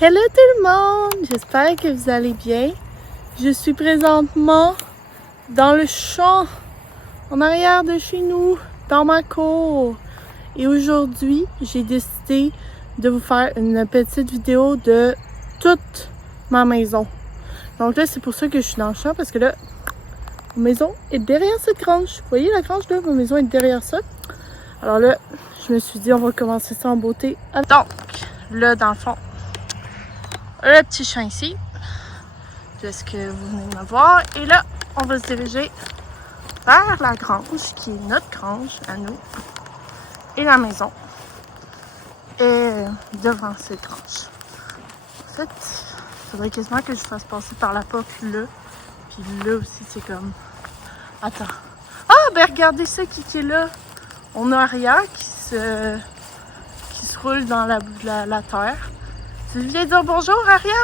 Hello tout le monde! J'espère que vous allez bien. Je suis présentement dans le champ, en arrière de chez nous, dans ma cour. Et aujourd'hui, j'ai décidé de vous faire une petite vidéo de toute ma maison. Donc là, c'est pour ça que je suis dans le champ, parce que là, ma maison est derrière cette grange. Vous voyez la grange là? Ma maison est derrière ça. Alors là, je me suis dit, on va commencer ça en beauté. Donc, là, dans le fond, le petit champ ici, de ce que vous venez de me voir. Et là, on va se diriger vers la grange, qui est notre grange à nous, et la maison est devant cette grange. En fait, il faudrait quasiment que je fasse passer par la porte là, puis là aussi, c'est comme... Attends. Ah, ben regardez ça qui est là. On a Aria qui se roule dans la terre. Tu viens dire bonjour, Aria?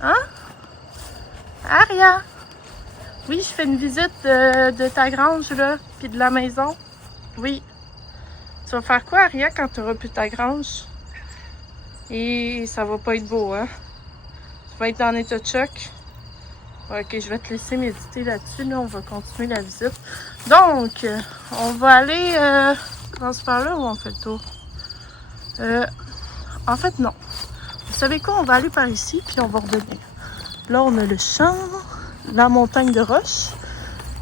Hein? Aria? Oui, je fais une visite de ta grange, là, puis de la maison. Oui. Tu vas faire quoi, Aria, quand tu auras plus ta grange? Et ça va pas être beau, hein? Tu vas être en état de choc. Ok, je vais te laisser méditer là-dessus, là. On va continuer la visite. Donc, on va aller dans ce par là ou on fait le tour? En fait, non. Vous savez quoi? On va aller par ici, puis on va revenir. Là, on a le champ, la montagne de roches.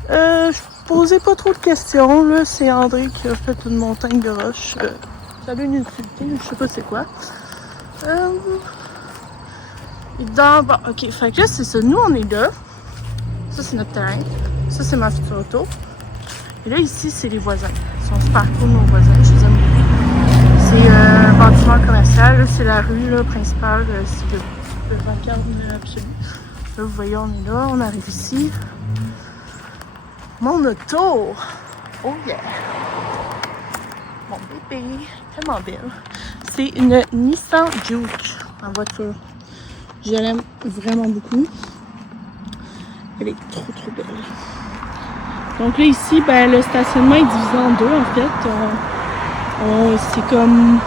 Je posais pas trop de questions, là. C'est André qui a fait une montagne de roches. Ça a une utilité, je sais pas c'est quoi. Bon, ok, fait que là, c'est ça. Nous, on est là. Ça, c'est notre terrain. Ça, c'est ma future auto. Et là, ici, c'est les voisins. Ils sont super cool, nos voisins. Je les aime beaucoup. C'est un bâtiment commercial. Là, c'est la rue là, principale. C'est le 24 absolu. Là, vous voyez, on est là. On arrive ici. Mon auto! Oh yeah! Mon bébé! Tellement belle. C'est une Nissan Juke en voiture. Je l'aime vraiment beaucoup. Elle est trop belle. Donc là, ici, ben, le stationnement est divisé en deux, en fait. C'est comme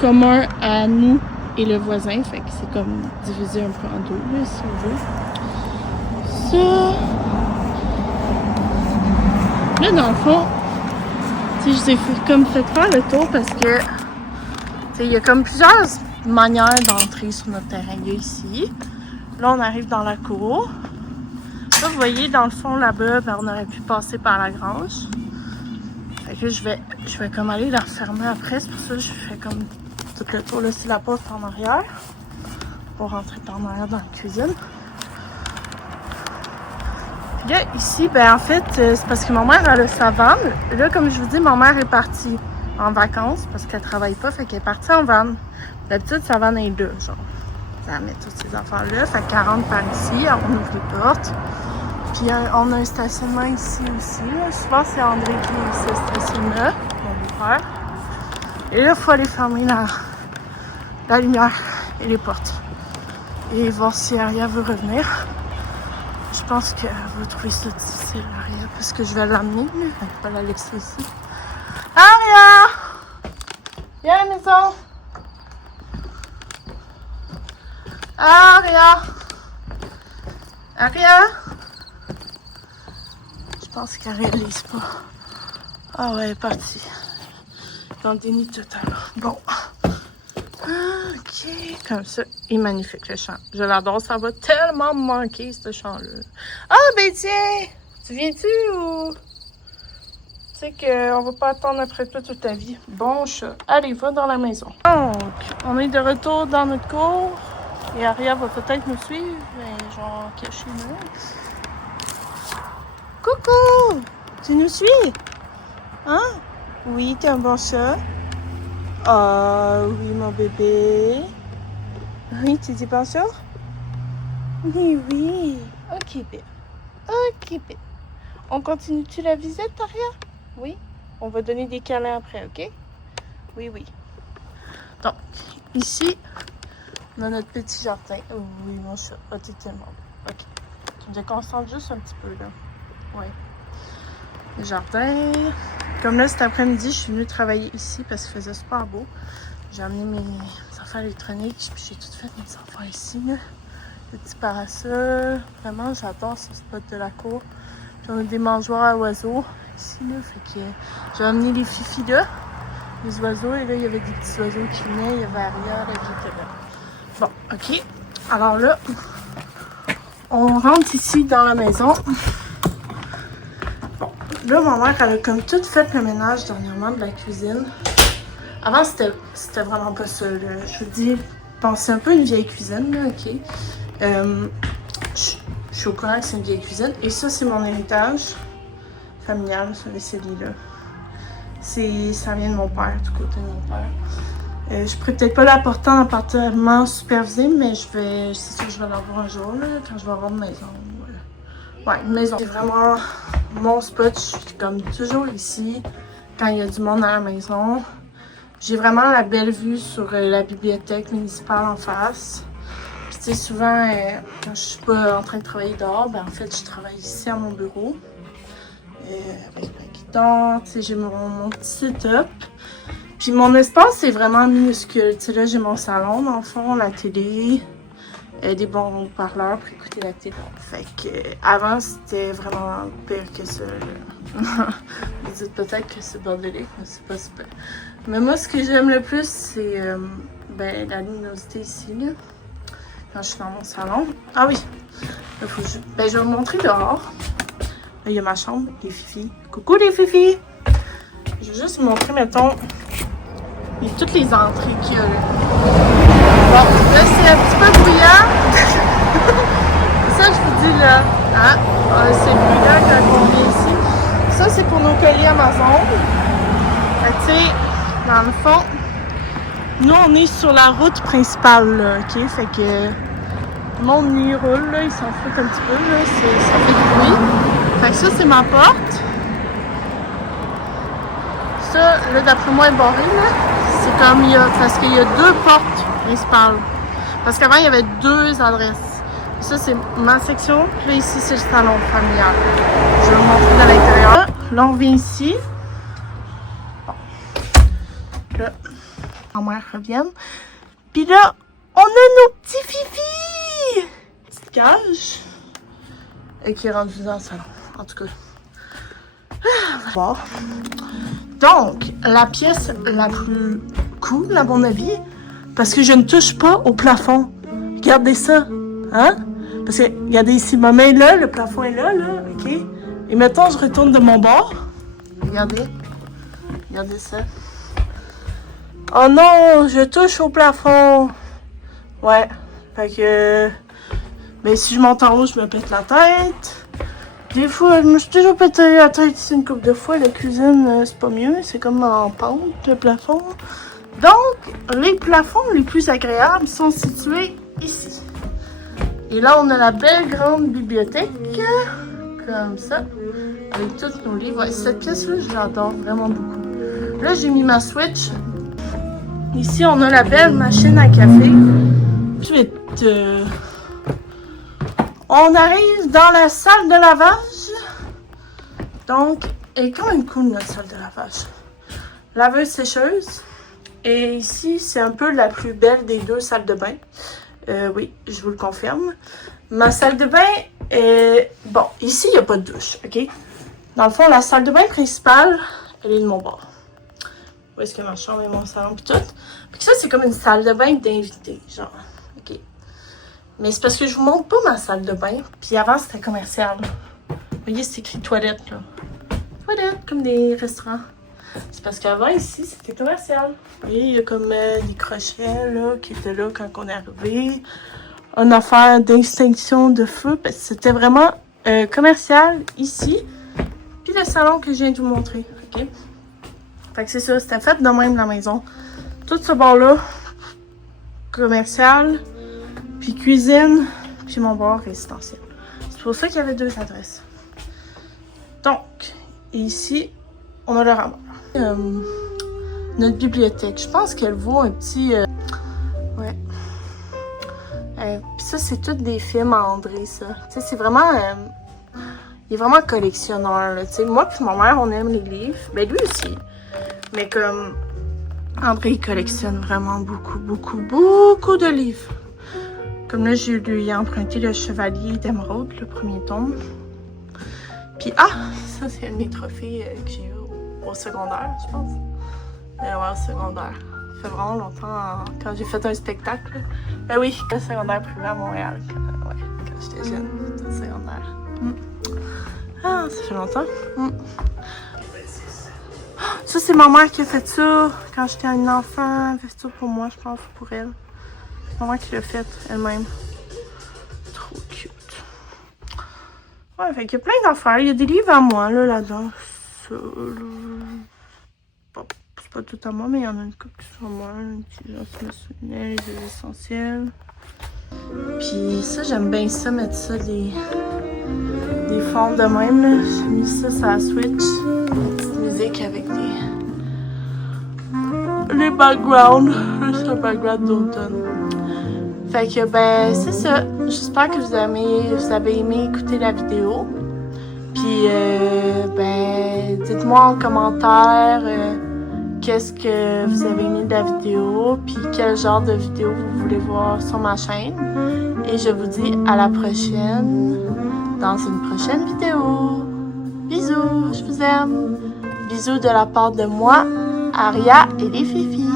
commun à nous et le voisin. Fait que c'est comme divisé un peu en deux, là, si on veut. Ça... Là, dans le fond, je vous ai fait faire le tour parce que il y a comme plusieurs manières d'entrer sur notre terrain. Il y a ici. Là, on arrive dans la cour. Là, vous voyez, dans le fond, là-bas, ben, on aurait pu passer par la grange. Fait que je vais comme aller la refermer après. C'est pour ça que je fais comme tout le tour. Là, c'est la porte en arrière. Pour rentrer par en arrière dans la cuisine. Puis là, ici, ben en fait, c'est parce que ma mère a le savane. Là, comme je vous dis, ma mère est partie en vacances parce qu'elle travaille pas. Fait qu'elle est partie en van. D'habitude, sa van est là, genre. Ça met toutes ces affaires-là. Fait qu'elle rentre par ici, on ouvre les portes. Puis on a un stationnement ici aussi. Là. Souvent, c'est André qui se stationne là, mon beau-frère. Et là, il faut aller fermer la lumière et les portes. Et voir si Aria veut revenir. Je pense qu'elle va trouver ça difficile, Aria, parce que je vais l'amener. Je vais pas la laisser ici. Aria! Viens à la maison! Aria! Aria! Je pense qu'elle réalise pas. Ah ouais, elle est partie. Dans le déni total. Bon. Ok. Comme ça, il est magnifique le champ. Je l'adore. Ça va tellement me manquer, ce champ-là. Ah, ben tiens! Tu viens-tu ou... Tu sais qu'on va pas attendre après toi toute ta vie. Bon chat. Allez, va dans la maison. Donc, on est de retour dans notre cour. Et Aria va peut-être nous suivre, mais genre caché nous. Coucou! Tu nous suis? Hein? Oui, t'es un bon chat. Ah oui, mon bébé. Oui, tu dis bonjour? Oui. Ok, bébé. Ok, bébé. On continue-tu la visite, Aria? Oui? On va donner des câlins après, ok? Oui. Donc, ici, on a notre petit jardin. Oh, oui, mon chat. Ah, t'es tellement bon. Ok. Je me concentre juste un petit peu, là. Ouais. Le jardin. Comme là, cet après-midi, je suis venue travailler ici parce qu'il faisait super beau. J'ai amené mes affaires affaires électroniques. Puis j'ai tout fait mes affaires ici, là. Le petit parasol. Vraiment, j'adore ce spot de la cour. Puis on a des mangeoires à oiseaux ici, là. Fait que j'ai amené les fifis là. Les oiseaux. Et là, il y avait des petits oiseaux qui venaient. Il y avait Aria, là, qui était là. Bon, ok. Alors là, on rentre ici dans la maison. Bon, là, ma mère, elle a comme tout fait le ménage dernièrement de la cuisine. Avant, c'était vraiment pas ça, là. Je vous dis, pensez un peu à une vieille cuisine, là, ok? Je suis au courant que c'est une vieille cuisine. Et ça, c'est mon héritage familial, ça, c'est lui-là. Ça vient de mon père, du côté de mon père. Je pourrais peut-être pas l'apporter en appartement supervisé, mais c'est sûr que je vais l'avoir un jour, là, quand je vais avoir une maison. Ouais, une maison. C'est vraiment mon spot. Je suis comme toujours ici, quand il y a du monde à la maison. J'ai vraiment la belle vue sur la bibliothèque municipale en face. Puis tu sais, souvent, quand je suis pas en train de travailler dehors, ben en fait, je travaille ici à mon bureau. Avec ma guitare, tu sais, j'ai mon petit setup. Puis mon espace, c'est vraiment minuscule. Tu sais, là, j'ai mon salon, dans le fond, la télé, des bons parleurs pour écouter la télé. Fait que avant, c'était vraiment pire que ça. Vous dites peut-être que c'est bordélique, mais c'est pas super. Mais moi, ce que j'aime le plus, c'est la luminosité ici, là. Quand je suis dans mon salon. Ah oui! Là, je vais vous montrer dehors. Là, il y a ma chambre, les fifis. Coucou les fifis! Je vais juste vous montrer, mettons, toutes les entrées qu'il y a là. Bon, là, c'est un petit peu bruyant. C'est ça que je vous dis là. Hein? C'est bruyant quand on vient ici. Ça, c'est pour nos colis Amazon. Tu sais, dans le fond, nous, on est sur la route principale, là, ok? Fait que le monde y roule, là, ils s'en foutent un petit peu, là. Ça fait du bruit. Fait que ça, c'est ma porte. Ça, là, d'après moi, est barré, là. C'est comme parce qu'il y a deux portes principales. Parce qu'avant, il y avait deux adresses. Ça, c'est ma section. Puis là, ici, c'est le salon familial. Je vais vous montrer de l'intérieur. Là, on vient ici. Bon. Là, ma mère revient. Puis là, on a nos petits fifis! Petite cage. Et qui est rendue dans le salon. En tout cas. Bon. Donc, la pièce la plus cool, à mon avis, parce que je ne touche pas au plafond. Regardez ça. Hein? Parce que, regardez ici, ma main est là, le plafond est là, ok? Et mettons, je retourne de mon bord. Regardez. Regardez ça. Oh non, je touche au plafond. Ouais. Fait que... Mais si je monte en haut, je me pète la tête. Des fois, je me suis toujours pété la tête ici une couple de fois. La cuisine, c'est pas mieux. C'est comme en pente, le plafond. Donc, les plafonds les plus agréables sont situés ici. Et là, on a la belle grande bibliothèque. Comme ça. Avec tous nos livres. Ouais, cette pièce-là, je l'adore vraiment beaucoup. Là, j'ai mis ma Switch. Ici, on a la belle machine à café. Ensuite, on arrive dans la salle de lavage. Donc, elle est quand même cool, notre salle de lavage. Laveuse sécheuse. Et ici, c'est un peu la plus belle des deux salles de bain. Oui, je vous le confirme. Ma salle de bain est... Bon, ici, il n'y a pas de douche, ok? Dans le fond, la salle de bain principale, elle est de mon bord. Où est-ce que ma chambre et mon salon et tout. Puis ça, c'est comme une salle de bain d'invité, genre. Ok. Mais c'est parce que je vous montre pas ma salle de bain. Puis avant, c'était commercial. Vous voyez, c'est écrit toilette, là. Toilette, comme des restaurants. C'est parce qu'avant, ici, c'était commercial. Vous voyez, il y a comme des crochets, là, qui étaient là quand on est arrivé. Une affaire d'extinction de feu. Parce que c'était vraiment commercial, ici. Puis le salon que je viens de vous montrer, ok? Fait que c'est ça, c'était fait de même la maison. Tout ce bord-là, commercial, puis cuisine, puis mon bord résidentiel. C'est pour ça qu'il y avait deux adresses. Donc, ici, on a le rameur. Notre bibliothèque, je pense qu'elle vaut un petit... ouais. Puis ça, c'est tous des films à André, ça. Tu sais, c'est vraiment... il est vraiment collectionneur, là, tu sais. Moi puis ma mère, on aime les livres. Ben lui aussi. Mais comme... André il collectionne vraiment beaucoup de livres. Comme là, j'ai lui emprunté le Chevalier d'Émeraude, le premier tome. Puis, ça, c'est un de mes trophées que j'ai eu au secondaire, je pense. Ouais, au secondaire. Ça fait vraiment longtemps, quand j'ai fait un spectacle. Ben oui, le secondaire privé à Montréal. Quand j'étais jeune, c'était au secondaire. Ah, ça fait longtemps. Ça, c'est ma mère qui a fait ça quand j'étais une enfant. Elle a fait ça pour moi, je pense, pour elle. C'est ma mère qui l'a fait elle-même. Trop cute. Ouais, fait qu'il y a plein d'affaires. Il y a des livres à moi, là-dedans. Ça, c'est pas tout à moi, mais il y en a une couple qui sont à moi. Les essentiels. Puis ça, j'aime bien ça, mettre ça des fonds de même, là. J'ai mis ça sur la Switch. Une petite musique avec les backgrounds. C'est un background d'automne. Fait que, ben, c'est ça. J'espère que vous avez aimé écouter la vidéo. Puis, ben, dites-moi en commentaire qu'est-ce que vous avez aimé de la vidéo, puis quel genre de vidéo vous voulez voir sur ma chaîne. Et je vous dis à la prochaine dans une prochaine vidéo. Bisous, je vous aime. Bisous de la part de moi, Aria et les Fifi.